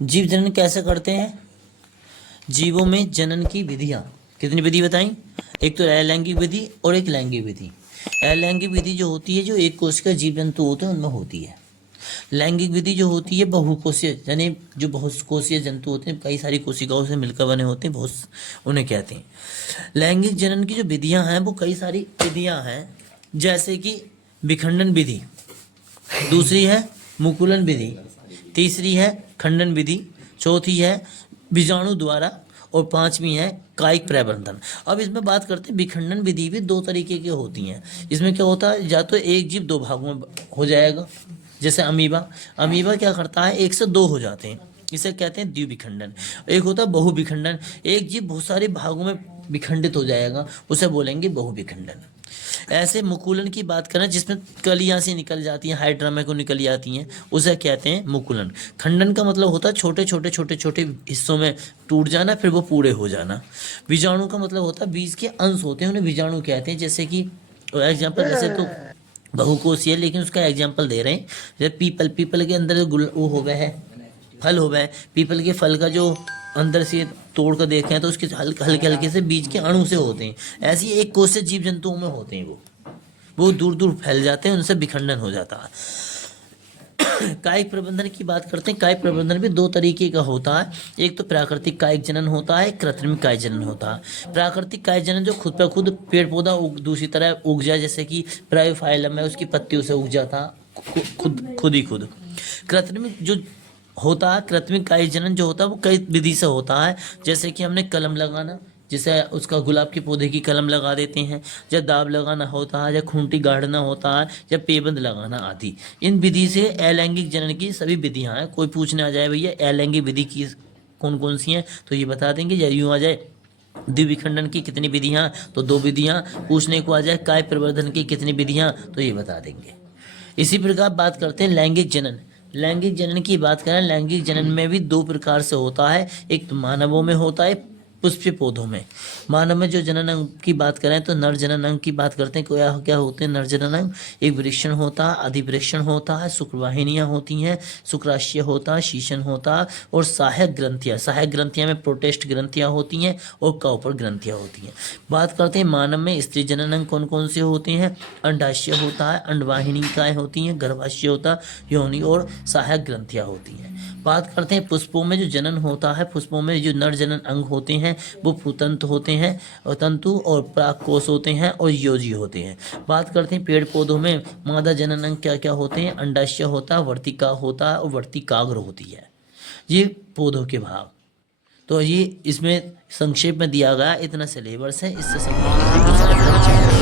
जीव जनन कैसे करते हैं? जीवों में जनन की विधियां कितनी विधि बताई? एक तो अलैंगिक विधि और एक लैंगिक विधि। अलैंगिक विधि जो होती है, जो एक कोशिका जीव जंतु होते हैं उनमें होती है। लैंगिक विधि जो होती है बहुकोषीय, यानी जो बहुकोषीय जंतु होते हैं, कई सारी कोशिकाओं से मिलकर बने होते हैं, बहुत उन्हें कहते हैं। लैंगिक जनन की जो विधियां हैं वो कई सारी विधियां हैं, जैसे कि विखंडन विधि, दूसरी है मुकुलन विधि, तीसरी है खंडन विधि, चौथी है बीजाणु द्वारा, और पांचवी है कायिक प्रबंधन। अब इसमें बात करते हैं, विखंडन विधि भी दो तरीके की होती हैं। इसमें क्या होता है, या तो एक जीव दो भागों में हो जाएगा, जैसे अमीबा। अमीबा क्या करता है, एक से दो हो जाते हैं, इसे कहते हैं द्विविखंडन। एक होता है बहुविखंडन, एक जीव बहुत सारे भागों में विखंडित हो जाएगा, उसे बोलेंगे बहुविखंडन। ऐसे मुकुलन की बात करें, जिसमें कलियां से निकल जाती हैं, हाइड्रा में को निकल जाती हैं, उसे कहते हैं मुकुलन। खंडन का मतलब होता है छोटे छोटे छोटे छोटे हिस्सों में टूट जाना, फिर वो पूरे हो जाना। बीजाणु का मतलब होता है बीज के अंश होते हैं, उन्हें बीजाणु कहते हैं। जैसे कि एग्जाम्पल, वैसे तो बहुकोषीय, लेकिन उसका एग्जाम्पल दे रहे हैं, जैसे पीपल के अंदर वो हो गया है, फल हो गया है, पीपल के फल का जो अंदर से तोड़ कर देखें तो उसके हल्के हल्के हल्के से बीज के अणु से होते हैं। ऐसे ही एक कोशिश जीव जंतुओं में होते हैं, वो दूर दूर फैल जाते हैं, उनसे विखंडन हो जाता है। कायिक प्रबंधन की बात करते हैं। कायिक प्रबंधन भी दो तरीके का होता है, एक तो प्राकृतिक कायिक जनन होता है, कृत्रिम कायिक जनन होता है। प्राकृतिक कायिक जनन जो खुद पर खुद पेड़ पौधा दूसरी तरह उग जाए, जैसे कि ब्रायोफाइलम है, उसकी पत्तियों से उग जाता खुद ही खुद। कृत्रिम जो होता है, कृत्रिम कायिक जनन जो होता है वो कई विधि से होता है, जैसे कि हमने कलम लगाना, जैसे उसका गुलाब के पौधे की कलम लगा देते हैं, या दाब लगाना होता है, या खूंटी गाड़ना होता है, या पेबंद लगाना आदि। इन विधि से अलैंगिक जनन की सभी विधियां हैं। कोई पूछने आ जाए भैया अलैंगिक विधि की कौन कौन सी हैं, तो ये बता देंगे। या यूँ आ जाए द्विविखंडन की कितनी विधियां, तो दो विधियां। पूछने को आ जाए काय प्रवर्धन की कितनी विधियां, तो ये बता देंगे। इसी प्रकार बात करते हैं लैंगिक जनन। लैंगिक जनन की बात करें, लैंगिक जनन में भी दो प्रकार से होता है, एक तो मानवों में होता है, पुष्पीय पौधों में। मानव में जो जनन अंग की बात करें तो नर जनन अंग की बात करते हैं। क्या क्या होते हैं नर जनन अंग? एक वृषण होता है, अधिवृषण होता है, शुक्रवाहिनियां होती हैं, शुक्राशय होता है, शीशन होता है, और सहायक ग्रंथियां। सहायक ग्रंथियां में प्रोटेस्ट ग्रंथियां होती हैं और काउपर ग्रंथियां होती हैं। बात करते हैं मानव में स्त्री जनन अंग कौन कौन से होते हैं? अंडाशय होता है, अंडवाहिनिकाएं होती हैं, गर्भाशय होता है, योनि और सहायक ग्रंथियां होती हैं। बात करते हैं पुष्पों में जो जनन होता है, पुष्पों में जो नर जनन अंग होते हैं वो पुतंतु होते हैं, और तंतु और परागकोश होते हैं, और योजी होते हैं। बात करते हैं पेड़ पौधों में मादा जनन अंग क्या क्या होते हैं? अंडाशय होता है, वर्तिका होता है, और वर्तिकाग्र होती है। ये पौधों के भाग। तो ये इसमें संक्षेप में दिया गया इतना सिलेबस है, इससे संबंधित